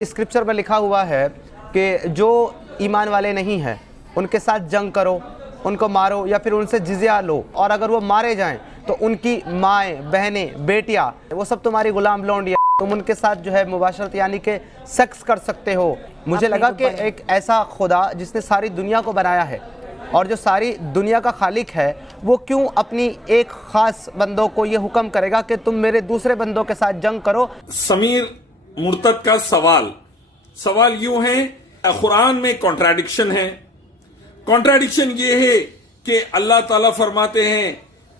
Scripture में लिखा हुआ है कि जो ईमान वाले नहीं हैं उनके साथ जंग करो, उनको मारो या फिर उनसे जिज़िया लो, और अगर वो मारे जाएं तो उनकी माएँ, बहनें, बेटियाँ वो सब तुम्हारी गुलाम लौंडियाँ, तुम उनके साथ जो है मुबाशरत यानी कि सेक्स कर सकते हो। मुझे लगा कि एक ऐसा खुदा जिसने सारी दुनिया को बनाया है और जो सारी दुनिया का खालिक है, वो क्यों अपनी एक ख़ास बंदों को ये हुक्म करेगा कि तुम मेरे दूसरे बंदों के साथ जंग करो। समीर मुर्तद का सवाल यूं है, कुरान में कॉन्ट्राडिक्शन है। कॉन्ट्राडिक्शन ये है कि अल्लाह ताला फरमाते हैं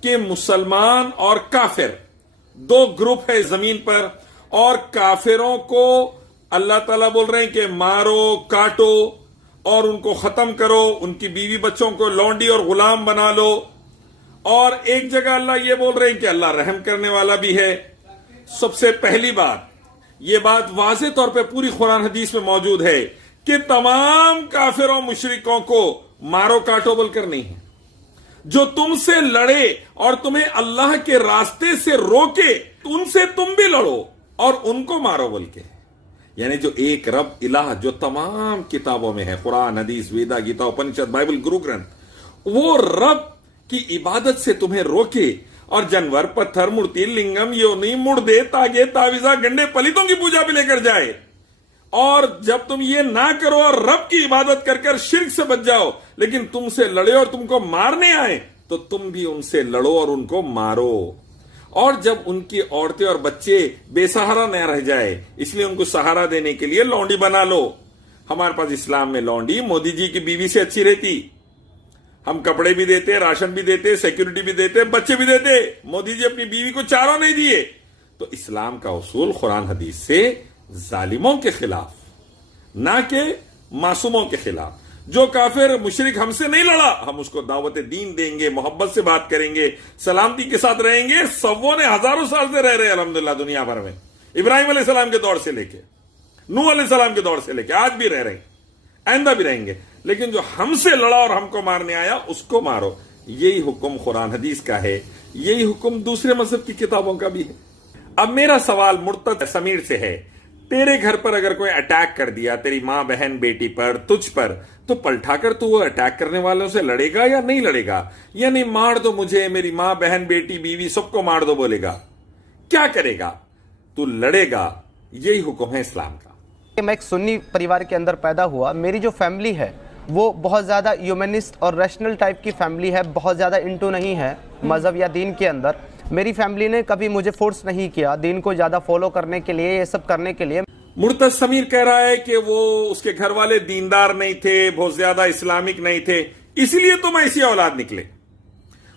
कि मुसलमान और काफिर दो ग्रुप है जमीन पर, और काफिरों को अल्लाह ताला बोल रहे हैं कि मारो, काटो और उनको खत्म करो, उनकी बीवी बच्चों को लौंडी और गुलाम बना लो। और एक जगह अल्लाह ये बोल रहे हैं कि अल्लाह रहम करने वाला भी है। सबसे पहली बात, ये बात वाज़ेह तौर पे पूरी कुरान हदीस में मौजूद है कि तमाम काफिरों मुशरिकों को मारो काटो बोलकर नहीं है। जो तुमसे लड़े और तुम्हें अल्लाह के रास्ते से रोके, उनसे तुम भी लड़ो और उनको मारो बोल के। यानी जो एक रब इलाह जो तमाम किताबों में है, कुरान, हदीस, वेदा, गीता, उपनिषद, बाइबल, गुरु ग्रंथ, वो रब की इबादत से तुम्हें रोके और जानवर, पत्थर, मूर्ति, लिंगम, योनि, मुर्दे, तागे, तावीजा, गंडे, पलितों की पूजा भी लेकर जाए। और जब तुम ये ना करो और रब की इबादत कर कर शिर्क से बच जाओ, लेकिन तुमसे लड़े और तुमको मारने आए, तो तुम भी उनसे लड़ो और उनको मारो। और जब उनकी औरतें और बच्चे बेसहारा न रह जाए, इसलिए उनको सहारा देने के लिए लौंडी बना लो। हमारे पास इस्लाम में लौंडी मोदी जी की बीवी से अच्छी रहती। हम कपड़े भी देते, राशन भी देते, सिक्योरिटी भी देते, बच्चे भी देते। मोदी जी अपनी बीवी को चारों नहीं दिए। तो इस्लाम का उसूल कुरान हदीस से जालिमों के खिलाफ, ना कि मासूमों के खिलाफ। जो काफिर मुशरिक हमसे नहीं लड़ा, हम उसको दावत दीन देंगे, मोहब्बत से बात करेंगे, सलामती के साथ रहेंगे। सवों ने हजारों साल से रह रहे हैं अल्हम्दुलिल्लाह दुनिया भर में, इब्राहिम अलैहिस्सलाम के दौर से लेके, नूह अलैहिस्सलाम के दौर से लेके आज भी रह रहे हैं, आइंदा भी रहेंगे। लेकिन जो हमसे लड़ा और हमको मारने आया, उसको मारो। यही हुक्म कुरान हदीस का है, यही हुक्म दूसरे मजहब की किताबों का भी है। अब मेरा सवाल मुर्तद समीर से है, तेरे घर पर अगर कोई अटैक कर दिया, तेरी माँ, बहन, बेटी पर, तुझ पर, तो पलटाकर तू वो अटैक करने वालों से लड़ेगा या नहीं लड़ेगा? या नहीं मार दो मुझे, मेरी माँ, बहन, बेटी, बीवी सबको मार दो बोलेगा? क्या करेगा? तू लड़ेगा। यही हुक्म है इस्लाम का। मैं एक सुन्नी परिवार के अंदर पैदा हुआ। मेरी जो फैमिली है वो बहुत ज़्यादा ह्यूमनिस्ट और रैशनल टाइप की फैमिली है, बहुत ज़्यादा इंटू नहीं है मज़हब या दीन के अंदर। मेरी फैमिली ने कभी मुझे फोर्स नहीं किया दीन को ज़्यादा फॉलो करने के लिए, ये सब करने के लिए। मुर्तद समीर कह रहा है कि वो उसके घर वाले दीनदार नहीं थे, बहुत ज्यादा इस्लामिक नहीं थे, इसीलिए तुम ऐसी औलाद निकले।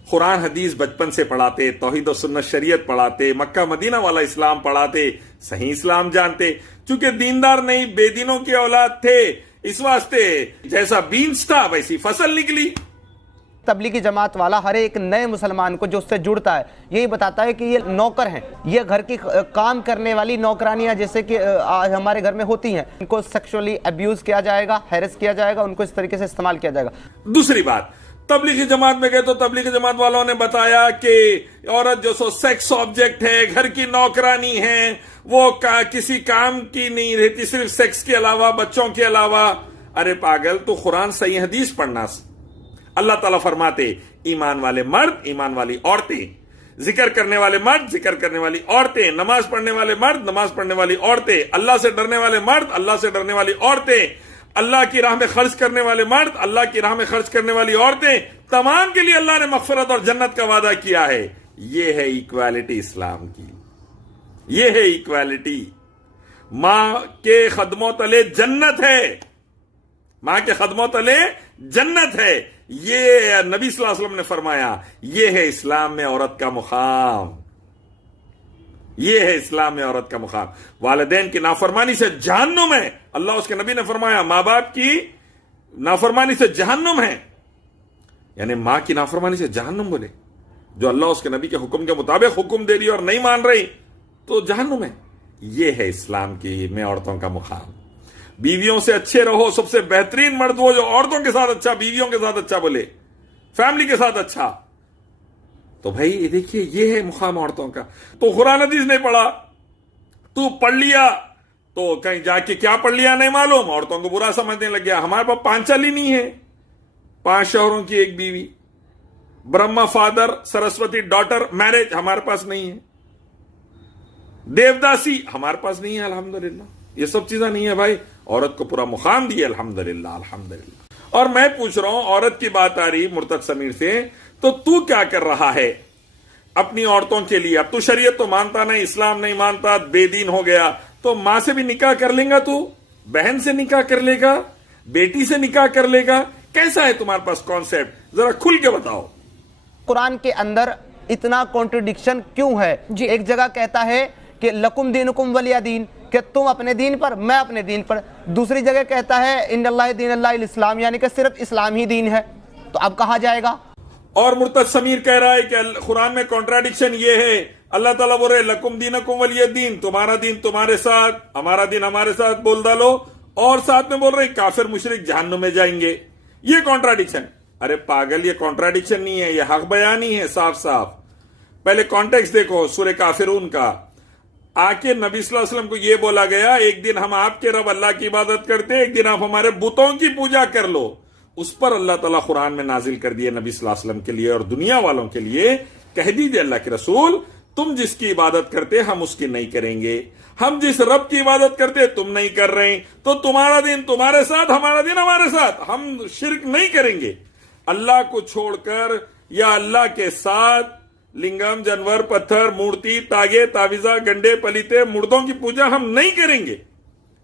कुरान हदीस बचपन से पढ़ाते, तौहीद और सुन्नत शरीयत पढ़ाते, मक्का मदीना वाला इस्लाम पढ़ाते, सही इस्लाम जानते। चूंकि दीनदार नहीं, बेदीनों की औलाद थे, इस वास्ते जैसा बीन्स था वैसी फसल निकली। तबलीगी जमात वाला हर एक नए मुसलमान को जो उससे जुड़ता है, यही बताता है कि ये नौकर हैं, ये घर की काम करने वाली नौकरानियां जैसे कि हमारे घर में होती हैं, इनको सेक्सुअली अब्यूज किया जाएगा, हैरेस किया जाएगा, उनको इस तरीके से इस्तेमाल किया जाएगा। दूसरी बात, तबलीगी जमात में गए तो तबलीगी जमात वालों ने बताया कि औरत जो सो सेक्स ऑब्जेक्ट है, घर की नौकरानी है, वो किसी काम की नहीं रहती, सिर्फ सेक्स के अलावा, बच्चों के अलावा। अरे पागल, तो कुरान सही हदीस पढ़ना। अल्लाह ताला फरमाते, ईमान वाले मर्द, ईमान वाली औरतें, जिक्र करने वाले मर्द, जिक्र करने वाली औरतें, नमाज पढ़ने वाले मर्द, नमाज पढ़ने वाली औरतें, अल्लाह से डरने वाले मर्द, अल्लाह से डरने वाली औरतें, अल्लाह की राह में खर्च करने वाले मर्द, अल्लाह की राह में खर्च करने वाली औरतें, तमाम के लिए अल्लाह ने मगफिरत और जन्नत का वादा किया है। यह है इक्वालिटी इस्लाम की, यह है इक्वालिटी। मां के कदमों तले जन्नत है, मां के कदमों तले जन्नत है। ये नबी सल्लल्लाहु अलैहि वसल्लम ने फरमाया, ये है इस्लाम में औरत का मुकाम, ये है इस्लाम में औरत का मुकाम। वालिदैन की नाफरमानी से जहन्नुम है। अल्लाह उसके नबी ने फरमाया, मां बाप की नाफरमानी से जहन्नुम है। यानी मां की नाफरमानी से जहन्नुम बोले, जो अल्लाह उसके नबी के हुक्म के मुताबिक हुक्म दे रही और नहीं मान रही, तो जहन्नुम है। ये है इस्लाम की में औरतों का मुकाम। बीवियों से अच्छे रहो। सबसे बेहतरीन मर्द वो जो औरतों के साथ अच्छा, बीवियों के साथ अच्छा बोले, फैमिली के साथ अच्छा। तो भाई ये देखिए, ये है मुकाम औरतों का। तो कुरान हदीस नहीं पढ़ा, तू पढ़ लिया, تو کہیں جا کے کیا پڑھ لیا نہیں معلوم، عورتوں کو برا سمجھنے لگ گیا. ہمارے پاس 5 چال ہی نہیں ہے، 5 شوہروں کی 1 بیوی، Brahma father Saraswati daughter marriage ہمارے پاس نہیں ہے، دیوداسی ہمارے پاس نہیں ہے. الحمدللہ یہ سب چیزیں نہیں ہے بھائی. عورت کو پورا مقام دیا الحمدللہ الحمدللہ. اور میں پوچھ رہا ہوں، عورت کی بات آ رہی مرتد سمیر سے، تو کیا کر رہا ہے اپنی عورتوں کے لیے؟ اب تو شریعت تو مانتا نہیں، اسلام نہیں مانتا، بے دین ہو گیا، تو ماں سے بھی نکاح کر لیں گا، تو بہن سے نکاح کر لے گا، بیٹی سے نکاح کر لے گا. کیسا ہے تمہارے پاس کانسیپٹ؟ ذرا کھل کے بتاؤ. قرآن کے اندر اتنا کانٹرڈکشن کیوں ہے؟ ایک جگہ کہتا ہے کہ لکم دینکم ولی دین، کہ تم اپنے دین پر میں اپنے دین پر. دوسری جگہ کہتا ہے ان اللہ دین اللہ الاسلام، یعنی کہ صرف اسلام ہی دین ہے. تو اب کہاں جائے گا؟ اور مرتد سمیر کہہ رہا ہے کہ قرآن میں کانٹراڈکشن یہ ہے، اللہ تعالیٰ بول رہے لکم دینکم ولی دین، تمہارا دین تمہارے ساتھ، ہمارا دین ہمارے ساتھ بول ڈالو، اور ساتھ میں بول رہے کافر مشرک جہنم میں جائیں گے. یہ کانٹراڈکشن. ارے پاگل، یہ کانٹراڈکشن نہیں ہے، یہ حق بیانی ہے صاف صاف. پہلے کانٹیکسٹ دیکھو سورہ کافرون کا. آ کے نبی صلی اللہ علیہ وسلم کو یہ بولا گیا ایک دن ہم آپ کے رب اللہ کی عبادت کرتے، ایک دن آپ ہمارے بتوں کی پوجا کر لو. اس پر اللہ تعالیٰ قرآن میں نازل کر دیے نبی صلی اللہ علیہ وسلم کے لیے اور دنیا والوں کے لیے، کہہ دیجئے اللہ کے رسول تم جس کی عبادت کرتے ہم اس کی نہیں کریں گے، ہم جس رب کی عبادت کرتے تم نہیں کر رہے، تو تمہارا دین تمہارے ساتھ، ہمارا دین ہمارے ساتھ، ہم شرک نہیں کریں گے. اللہ کو چھوڑ کر یا اللہ کے ساتھ لنگم، جانور، پتھر، مورتی، تاگے، تعویذہ، گنڈے، پلیتے، مردوں کی پوجا ہم نہیں کریں گے.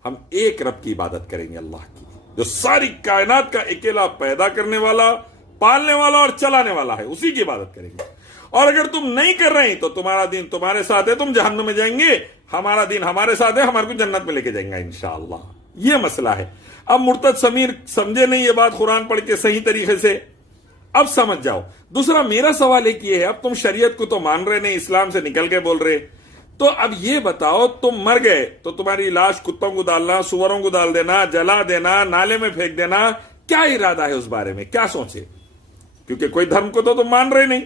ہم ایک رب کی عبادت کریں گے، اللہ کی، جو ساری کائنات کا اکیلا پیدا کرنے والا، پالنے والا اور چلانے والا ہے، اسی کی عبادت کریں گے. اور اگر تم نہیں کر رہے تو تمہارا دین تمہارے ساتھ ہے، تم جہنم میں جائیں گے، ہمارا دین ہمارے ساتھ ہے، ہمارے کو جنت میں لے کے جائیں گا انشاءاللہ. یہ مسئلہ ہے. اب مرتد سمیر سمجھے نہیں یہ بات قرآن پڑھ کے صحیح طریقے سے، اب سمجھ جاؤ. دوسرا میرا سوال ایک یہ ہے، اب تم شریعت کو تو مان رہے نہیں، اسلام سے نکل کے بول رہے، تو اب یہ بتاؤ تم مر گئے تو تمہاری لاش کتوں کو ڈالنا، سوروں کو ڈال دینا، جلا دینا، نالے میں پھینک دینا، کیا ارادہ ہے اس بارے میں؟ کیا سوچے؟ کیونکہ کوئی دھرم کو تو تم مان رہے نہیں.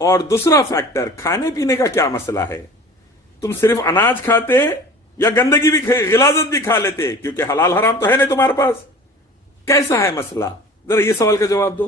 اور دوسرا فیکٹر، کھانے پینے کا کیا مسئلہ ہے؟ تم صرف اناج کھاتے یا گندگی بھی، غلاظت بھی کھا لیتے؟ کیونکہ حلال حرام تو ہے نہیں تمہارے پاس. کیسا ہے مسئلہ؟ ذرا یہ سوال کا جواب دو.